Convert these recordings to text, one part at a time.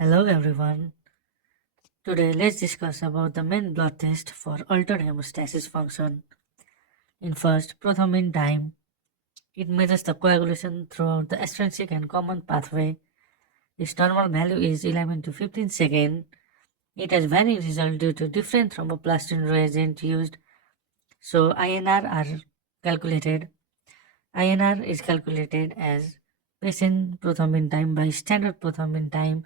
Hello everyone. Today let's discuss about the main blood test for altered hemostasis function. In first, prothrombin time. It measures the coagulation throughout the extrinsic and common pathway. Its normal value is 11 to 15 seconds. It has varying results due to different thromboplastin reagent used. So INR are calculated. INR is calculated as patient prothrombin time by standard prothrombin time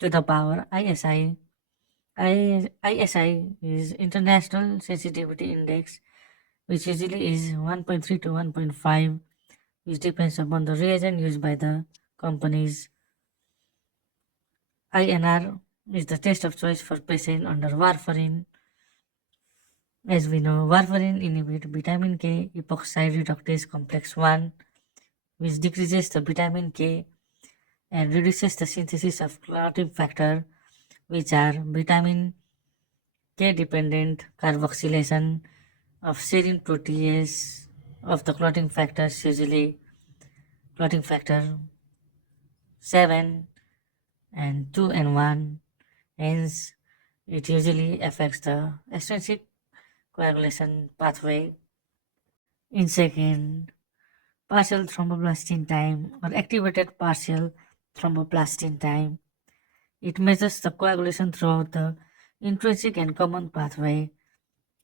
to the power ISI. ISI is International Sensitivity Index, which usually is 1.3 to 1.5, which depends upon the reagent used by the companies. INR is the test of choice for patient under warfarin. As we know, warfarin inhibits vitamin K epoxide reductase complex 1, which decreases the vitamin K and reduces the synthesis of clotting factor, which are vitamin K dependent carboxylation of serine protease of the clotting factors, usually clotting factor 7 and 2 and 1. Hence, it usually affects the extrinsic coagulation pathway. In second, partial thromboplastin time or activated partial thromboplastin time. It measures the coagulation throughout the intrinsic and common pathway.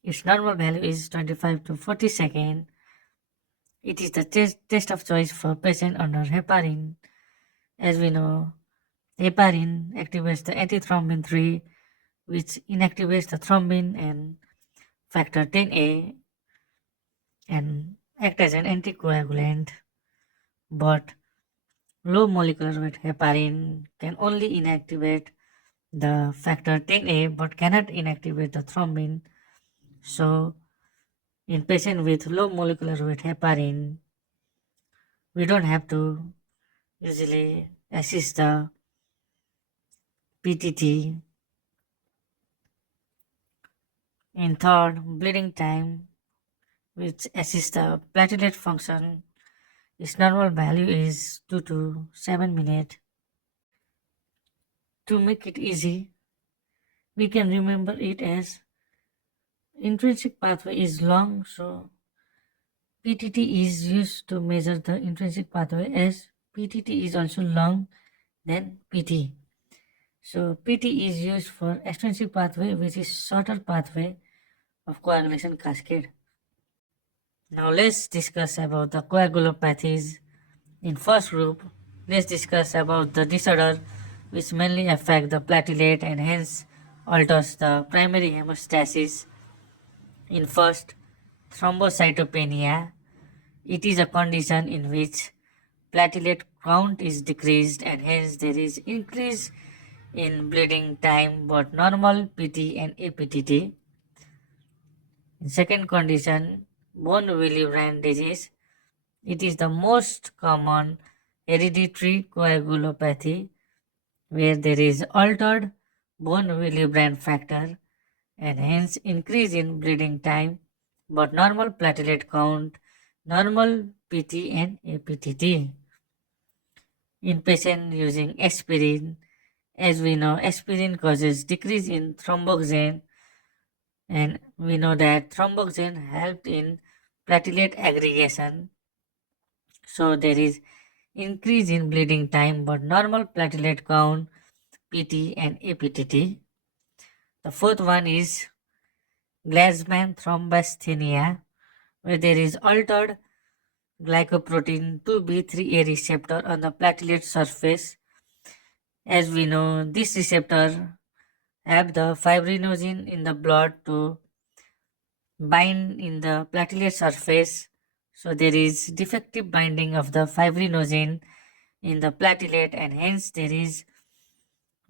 Its normal value is 25 to 40 seconds. It is the test of choice for patient under heparin. As we know, heparin activates the antithrombin 3, which inactivates the thrombin and factor 10A and act as an anticoagulant. But low molecular weight heparin can only inactivate the factor 10A but cannot inactivate the thrombin. So, in patient with low molecular weight heparin, we don't have to usually assist the PTT. In third, bleeding time, which assists the platelet function. Its normal value is 2 to 7 minutes. To make it easy, we can remember it as intrinsic pathway is long, so PTT is used to measure the intrinsic pathway as PTT is also long than PT. So PT is used for extrinsic pathway, which is shorter pathway of coagulation cascade. Now let's discuss about the coagulopathies. In first group, let's discuss about the disorder which mainly affect the platelet and hence alters the primary hemostasis. In first, thrombocytopenia. It is a condition in which platelet count is decreased and hence there is increase in bleeding time but normal PT and APTT. In second condition, von Willebrand disease. It is the most common hereditary coagulopathy where there is altered von Willebrand factor and hence increase in bleeding time but normal platelet count, normal PT and APTT. In patient using aspirin, as we know, aspirin causes decrease in thromboxane and we know that thromboxane helped in platelet aggregation. So there is increase in bleeding time but normal platelet count, PT and APTT. The fourth one is Glasman thrombasthenia, where there is altered glycoprotein 2B3A receptor on the platelet surface. As we know, this receptor have the fibrinogen in the blood to bind in the platelet surface. So there is defective binding of the fibrinogen in the platelet and hence there is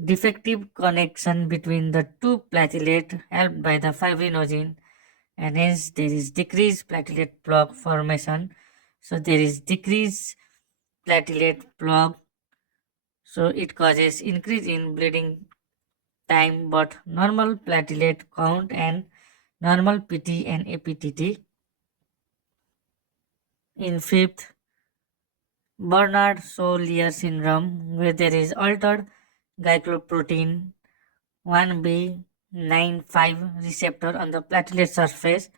defective connection between the two platelet helped by the fibrinogen and hence there is decreased platelet plug formation. So there is decreased platelet plug. So it causes increase in bleeding time but normal platelet count and normal PT and APTT. In fifth, Bernard Soulier syndrome, where there is altered glycoprotein 1b95 receptor on the platelet surface.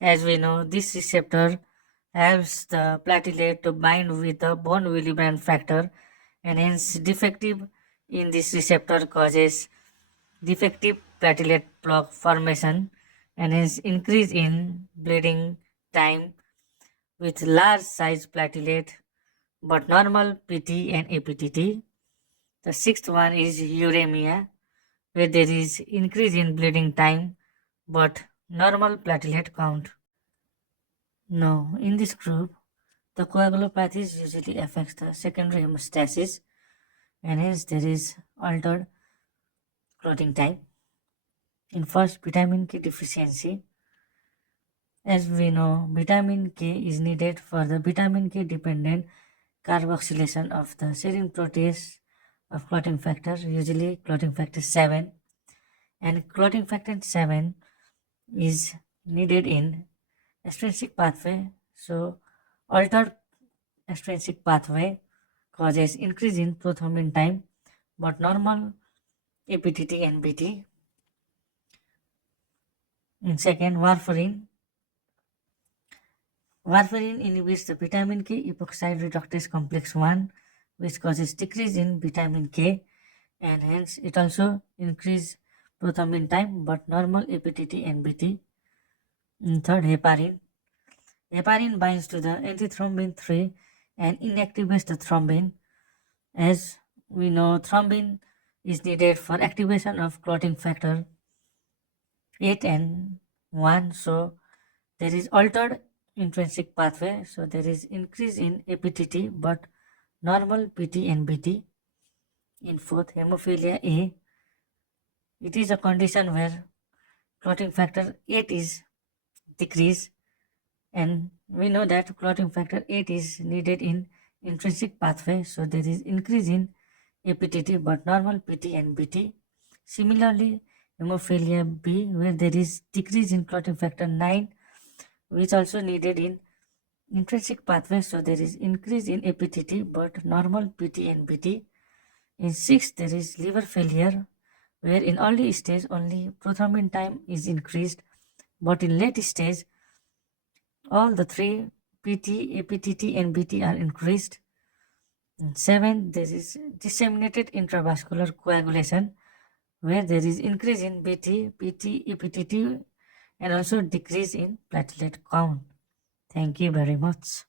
As we know, this receptor helps the platelet to bind with the bone Willebrand factor, and hence defective in this receptor causes defective platelet plaque formation, and hence increase in bleeding time with large size platelet but normal PT and APTT. The sixth one is uremia, where there is increase in bleeding time but normal platelet count. Now, in this group, the coagulopathy usually affects the secondary hemostasis, and hence there is altered clotting time. In first, vitamin K deficiency. As we know, vitamin K is needed for the vitamin K dependent carboxylation of the serine protease of clotting factor, usually clotting factor 7, and clotting factor 7 is needed in extrinsic pathway. So altered extrinsic pathway causes increase in prothrombin time but normal APTT and BT. In second, warfarin. Warfarin inhibits the vitamin K epoxide reductase complex 1, which causes decrease in vitamin K, and hence it also increase prothrombin time but normal APTT and BT. In third, heparin. Heparin binds to the antithrombin 3 and inactivates the thrombin. As we know, thrombin is needed for activation of clotting factor 8 and 1. So there is altered intrinsic pathway. So there is increase in APTT but normal PT and BT. In fourth, hemophilia A. It is a condition where clotting factor 8 is decreased, and we know that clotting factor 8 is needed in intrinsic pathway. So there is increase in APTT but normal PT and BT. Similarly, hemophilia B, where there is decrease in clotting factor 9, which also needed in intrinsic pathway. So there is increase in APTT but normal PT and BT. In sixth, there is liver failure, where in early stage only prothrombin time is increased, but in late stage all the three PT, APTT and BT are increased. In seventh, there is disseminated intravascular coagulation, where there is increase in BT, PT, APTT and also decrease in platelet count. Thank you very much.